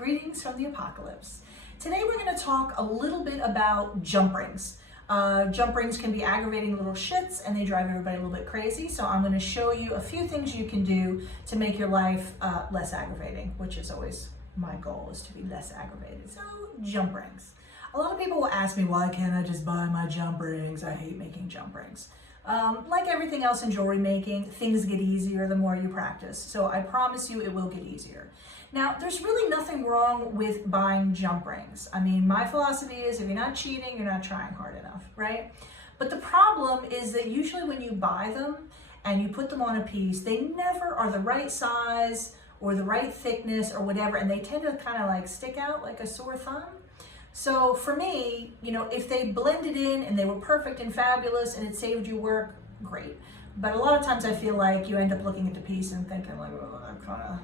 Greetings from the apocalypse. Today we're going to talk a little bit about jump rings. Jump rings can be aggravating little shits and they drive everybody a little bit crazy. So I'm going to show you a few things you can do to make your life less aggravating, which is always my goal, is to be less aggravated. So jump rings. A lot of people will ask me, why can't I just buy my jump rings? I hate making jump rings. Like everything else in jewelry making, things get easier the more you practice. So I promise you it will get easier. Now, there's really nothing wrong with buying jump rings. I mean, my philosophy is if you're not cheating, you're not trying hard enough, right? But the problem is that usually when you buy them and you put them on a piece, they never are the right size or the right thickness or whatever, and they tend to kind of like stick out like a sore thumb. So for me, if they blended in and they were perfect and fabulous and it saved you work, great. But a lot of times I feel like you end up looking at the piece and thinking like, oh, that kind of,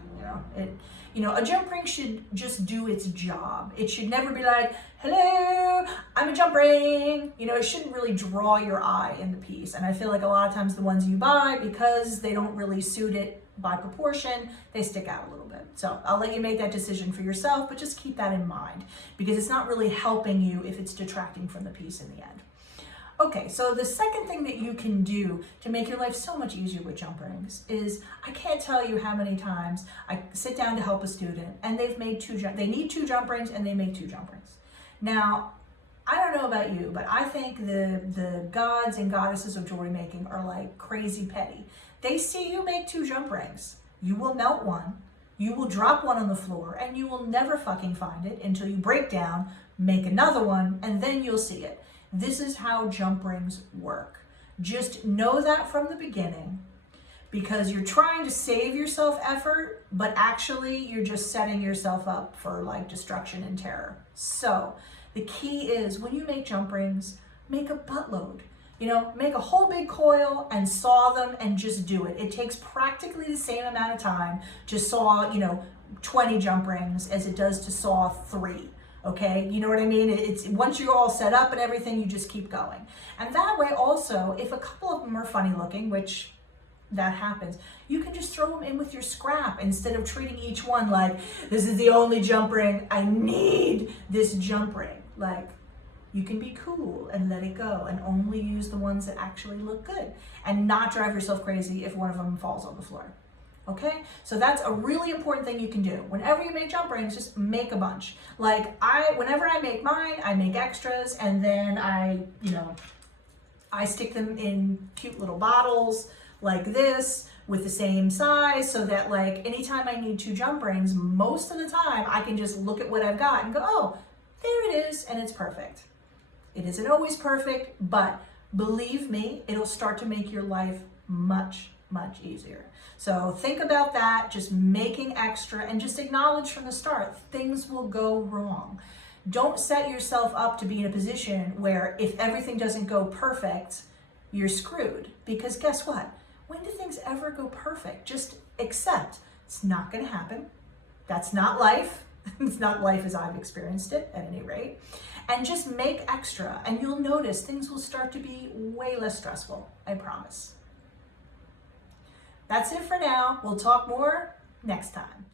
a jump ring should just do its job. It should never be like, hello, I'm a jump ring. It shouldn't really draw your eye in the piece. And I feel like a lot of times the ones you buy, because they don't really suit it by proportion, they stick out a little bit. So I'll let you make that decision for yourself, but just keep that in mind because it's not really helping you if it's detracting from the piece in the end. Okay, so the second thing that you can do to make your life so much easier with jump rings is, I can't tell you how many times I sit down to help a student and they need two jump rings and they make two jump rings. Now, I don't know about you, but I think the gods and goddesses of jewelry making are like crazy petty. They see you make two jump rings, you will melt one, you will drop one on the floor, and you will never fucking find it until you break down, make another one, and then you'll see it. This is how jump rings work. Just know that from the beginning, because you're trying to save yourself effort, but actually you're just setting yourself up for like destruction and terror. So the key is, when you make jump rings, make a buttload. Make a whole big coil and saw them and just do it. It takes practically the same amount of time to saw, 20 jump rings as it does to saw 3. Okay, you know what I mean? It's once you're all set up and everything, you just keep going. And that way also, if a couple of them are funny looking, which that happens, you can just throw them in with your scrap instead of treating each one like, this is the only jump ring, I need this jump ring. Like, you can be cool and let it go and only use the ones that actually look good and not drive yourself crazy if one of them falls on the floor. Okay, so that's a really important thing you can do. Whenever you make jump rings, just make a bunch. Like whenever I make mine, I make extras and then I stick them in cute little bottles like this with the same size, so that like anytime I need two jump rings, most of the time I can just look at what I've got and go, oh, there it is, and it's perfect. It isn't always perfect, but believe me, it'll start to make your life much easier. So think about that, just making extra, and just acknowledge from the start, things will go wrong. Don't set yourself up to be in a position where if everything doesn't go perfect, you're screwed. Because guess what? When do things ever go perfect? Just accept it's not going to happen. That's not life. It's not life as I've experienced it, at any rate. And just make extra, and you'll notice things will start to be way less stressful, I promise. That's it for now. We'll talk more next time.